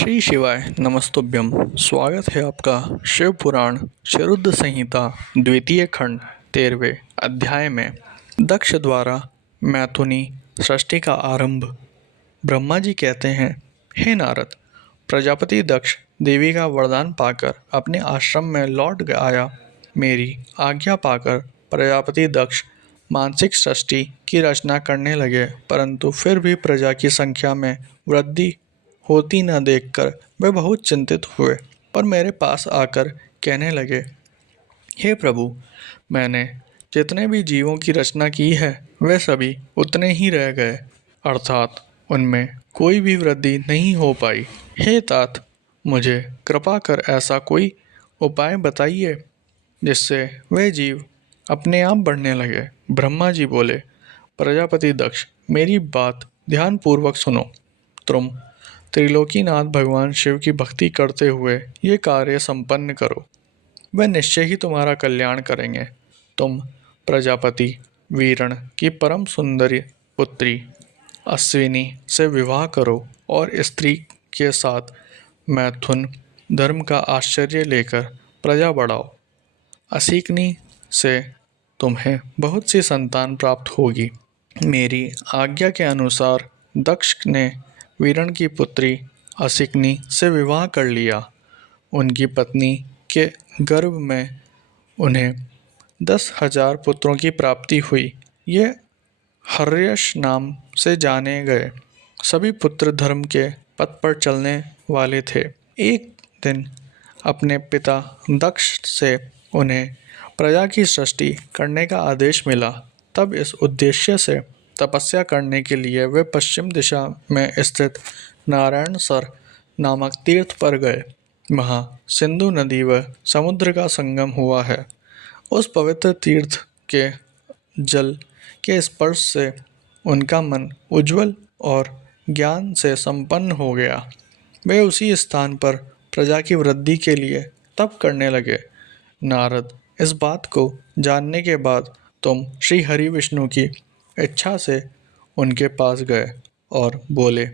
श्री शिवाय नमस्तुभ्यम। स्वागत है आपका शिव पुराण शरुद्ध संहिता द्वितीय खंड 13वें अध्याय में। दक्ष द्वारा मैथुनी सृष्टि का आरंभ। ब्रह्मा जी कहते हैं, हे नारद, प्रजापति दक्ष देवी का वरदान पाकर अपने आश्रम में लौट आया। मेरी आज्ञा पाकर प्रजापति दक्ष मानसिक सृष्टि की रचना करने लगे, परंतु फिर भी प्रजा की संख्या में वृद्धि होती न देखकर वे बहुत चिंतित हुए और मेरे पास आकर कहने लगे, हे प्रभु, मैंने जितने भी जीवों की रचना की है वे सभी उतने ही रह गए, अर्थात उनमें कोई भी वृद्धि नहीं हो पाई। हे तात, मुझे कृपा कर ऐसा कोई उपाय बताइए जिससे वे जीव अपने आप बढ़ने लगे। ब्रह्मा जी बोले, प्रजापति दक्ष, मेरी बात ध्यानपूर्वक सुनो। तुम त्रिलोकीनाथ भगवान शिव की भक्ति करते हुए ये कार्य संपन्न करो, वे निश्चय ही तुम्हारा कल्याण करेंगे। तुम प्रजापति वीरण की परम सुंदरी पुत्री अश्विनी से विवाह करो और स्त्री के साथ मैथुन धर्म का आश्चर्य लेकर प्रजा बढ़ाओ। असिकनी से तुम्हें बहुत सी संतान प्राप्त होगी। मेरी आज्ञा के अनुसार दक्ष ने वीरण की पुत्री असिकनी से विवाह कर लिया। उनकी पत्नी के गर्भ में उन्हें 10,000 पुत्रों की प्राप्ति हुई। ये हर्यश नाम से जाने गए। सभी पुत्र धर्म के पथ पर चलने वाले थे। एक दिन अपने पिता दक्ष से उन्हें प्रजा की सृष्टि करने का आदेश मिला। तब इस उद्देश्य से तपस्या करने के लिए वे पश्चिम दिशा में स्थित नारायण सर नामक तीर्थ पर गए। वहाँ सिंधु नदी व समुद्र का संगम हुआ है। उस पवित्र तीर्थ के जल के स्पर्श से उनका मन उज्जवल और ज्ञान से संपन्न हो गया। वे उसी स्थान पर प्रजा की वृद्धि के लिए तप करने लगे। नारद, इस बात को जानने के बाद तुम श्री हरि विष्णु की इच्छा से उनके पास गए और बोले,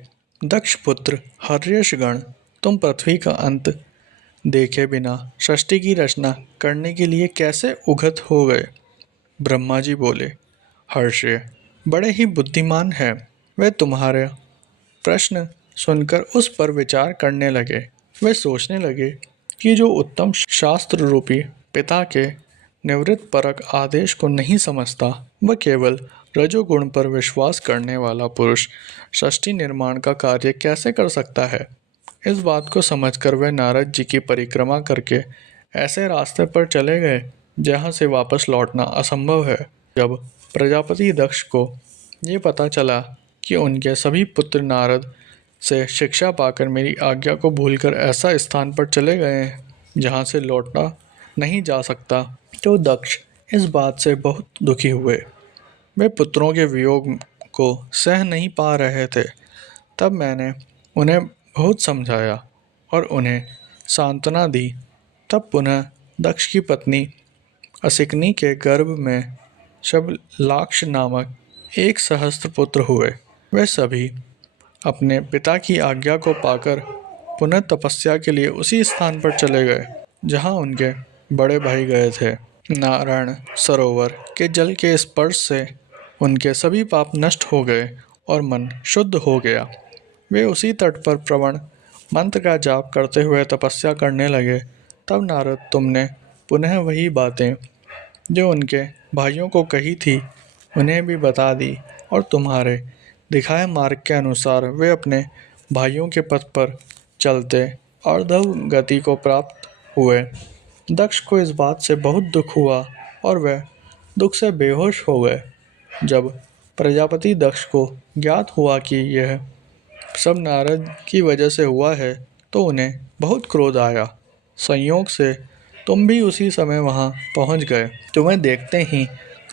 दक्ष पुत्र हर्यशगण, तुम पृथ्वी का अंत देखे बिना सृष्टि की रचना करने के लिए कैसे उगत हो गए। ब्रह्मा जी बोले, हर्षय बड़े ही बुद्धिमान हैं। वे तुम्हारे प्रश्न सुनकर उस पर विचार करने लगे। वे सोचने लगे कि जो उत्तम शास्त्र रूपी पिता के निवृत्त परक आदेश को नहीं समझता, वह केवल रजोगुण पर विश्वास करने वाला पुरुष सृष्टि निर्माण का कार्य कैसे कर सकता है। इस बात को समझकर वे नारद जी की परिक्रमा करके ऐसे रास्ते पर चले गए जहाँ से वापस लौटना असंभव है। जब प्रजापति दक्ष को ये पता चला कि उनके सभी पुत्र नारद से शिक्षा पाकर मेरी आज्ञा को भूलकर ऐसा स्थान पर चले गए हैं जहाँ से लौटना नहीं जा सकता, तो दक्ष इस बात से बहुत दुखी हुए। वे पुत्रों के वियोग को सह नहीं पा रहे थे। तब मैंने उन्हें बहुत समझाया और उन्हें सांत्वना दी। तब पुनः दक्ष की पत्नी असिकनी के गर्भ में शबलाक्ष नामक 1,000 पुत्र हुए। वे सभी अपने पिता की आज्ञा को पाकर पुनः तपस्या के लिए उसी स्थान पर चले गए जहाँ उनके बड़े भाई गए थे। नारायण सरोवर के जल के स्पर्श से उनके सभी पाप नष्ट हो गए और मन शुद्ध हो गया। वे उसी तट पर प्रवण मंत्र का जाप करते हुए तपस्या करने लगे। तब नारद, तुमने पुनः वही बातें जो उनके भाइयों को कही थी उन्हें भी बता दी और तुम्हारे दिखाए मार्ग के अनुसार वे अपने भाइयों के पथ पर चलते अर्धव गति को प्राप्त हुए। दक्ष को इस बात से बहुत दुख हुआ और वह दुख से बेहोश हो गए। जब प्रजापति दक्ष को ज्ञात हुआ कि यह सब नारद की वजह से हुआ है तो उन्हें बहुत क्रोध आया। संयोग से तुम भी उसी समय वहां पहुंच गए। तुम्हें देखते ही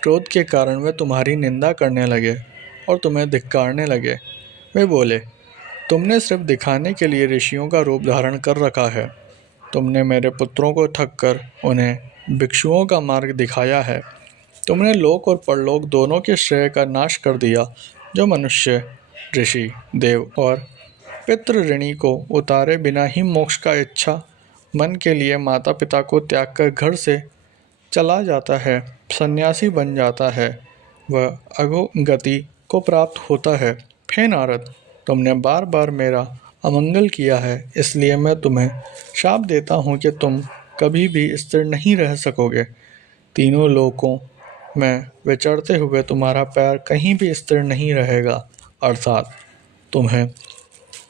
क्रोध के कारण वे तुम्हारी निंदा करने लगे और तुम्हें धिक्कारने लगे। वे बोले, तुमने सिर्फ दिखाने के लिए ऋषियों का रूप धारण कर रखा है। तुमने मेरे पुत्रों को ठग कर उन्हें भिक्षुओं का मार्ग दिखाया है। तुमने लोक और परलोक दोनों के श्रेय का नाश कर दिया। जो मनुष्य, ऋषि, देव और पितृ ऋणी को उतारे बिना ही मोक्ष का इच्छा मन के लिए माता पिता को त्याग कर घर से चला जाता है, सन्यासी बन जाता है, वह अधोगति को प्राप्त होता है। हे नारद, तुमने बार बार मेरा अमंगल किया है, इसलिए मैं तुम्हें शाप देता हूँ कि तुम कभी भी स्थिर नहीं रह सकोगे। तीनों लोकों में विचरते हुए तुम्हारा पैर कहीं भी स्थिर नहीं रहेगा, अर्थात तुम्हें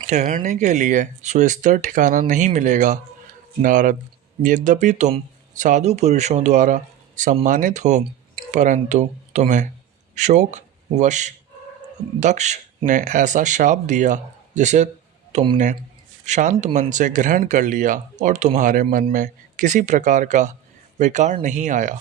ठहरने के लिए सुस्थिर ठिकाना नहीं मिलेगा। नारद, यद्यपि तुम साधु पुरुषों द्वारा सम्मानित हो, परंतु तुम्हें शोक वश दक्ष ने ऐसा शाप दिया जिसे तुमने शांत मन से ग्रहण कर लिया और तुम्हारे मन में किसी प्रकार का विकार नहीं आया।